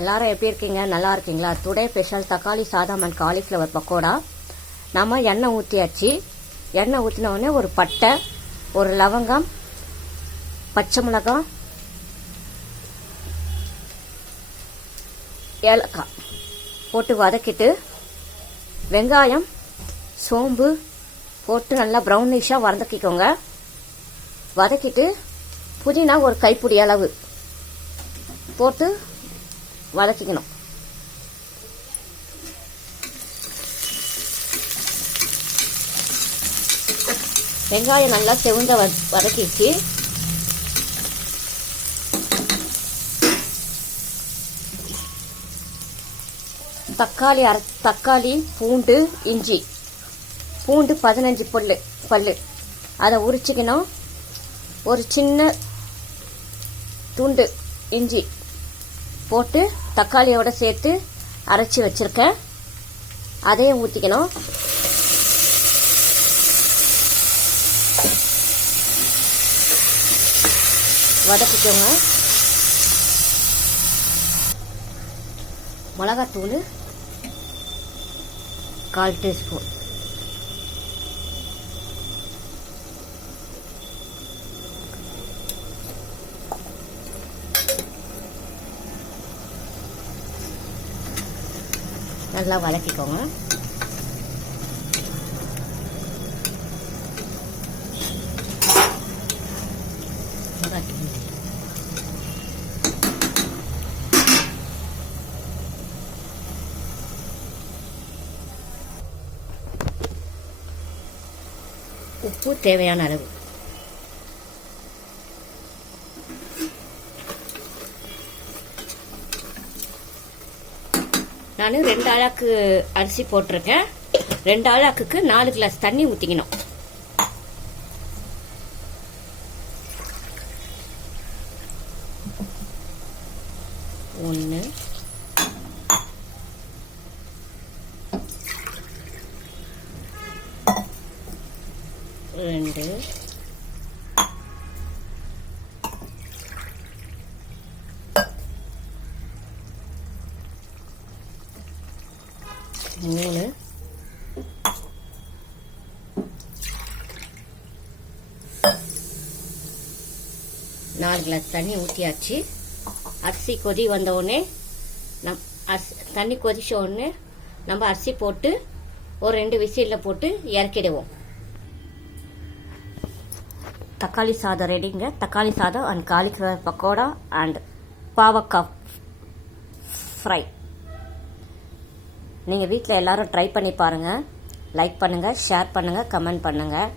எல்லாரும் எப்படி இருக்கீங்க? நல்லா இருக்கீங்களா? டுடே ஸ்பெஷல் தக்காளி சாதம் அண்ட் காலிஃப்ளவர் பக்கோடா. நம்ம எண்ணெய் ஊற்றியாச்சு. எண்ணெய் ஊற்றின உடனே ஒரு பட்டை, ஒரு லவங்கம், பச்சை மிளகாய், ஏலக்காய் போட்டு வதக்கிட்டு வெங்காயம், சோம்பு போட்டு நல்லா ப்ரௌனிஷாக வதக்கிக்கோங்க. வதக்கிட்டு புதினா ஒரு கைப்பிடி அளவு போட்டு வதக்கிக்கணும். வெங்காயம் நல்லா செவந்த வதக்கிச்சு. தக்காளி, பூண்டு, இஞ்சி, பூண்டு 15 பல்லு அதை உரிச்சிக்கணும். ஒரு சின்ன துண்டு இஞ்சி போட்டு தக்காளியோட சேர்த்து அரைச்சி வச்சிருக்கேன். அதையும் ஊற்றிக்கணும். வதக்கிக்கோங்க. மிளகாத்தூள் 1/4 டீஸ்பூன், நல்லா வதக்கிக்கோங்க. உப்பு தேவையான அளவு. நான் 2 ஆழாக்கு அரிசி போட்டிருக்கேன். 2 ஆழாக்குக்கு 4 கிளாஸ் தண்ணி ஊற்றிக்கணும். ஒன்று, 2, 3, 4 கிளாஸ் தண்ணி ஊற்றியாச்சு. அரிசி கொதி வந்த உடனே தண்ணி கொதிச்ச உடனே நம்ம அரிசி போட்டு ஒரு 2 விசிலில் போட்டு இறக்கிடுவோம். தக்காளி சாதம் ரெடிங்க. தக்காளி சாதம் அண்ட் காலிஃப்ளவர் பக்கோடா அண்ட் பாவக்காய் ஃப்ரை. நீங்கள் வீட்டில் எல்லாரும் ட்ரை பண்ணி பாருங்கள். லைக் பண்ணுங்கள், ஷேர் பண்ணுங்கள், கமெண்ட் பண்ணுங்கள்.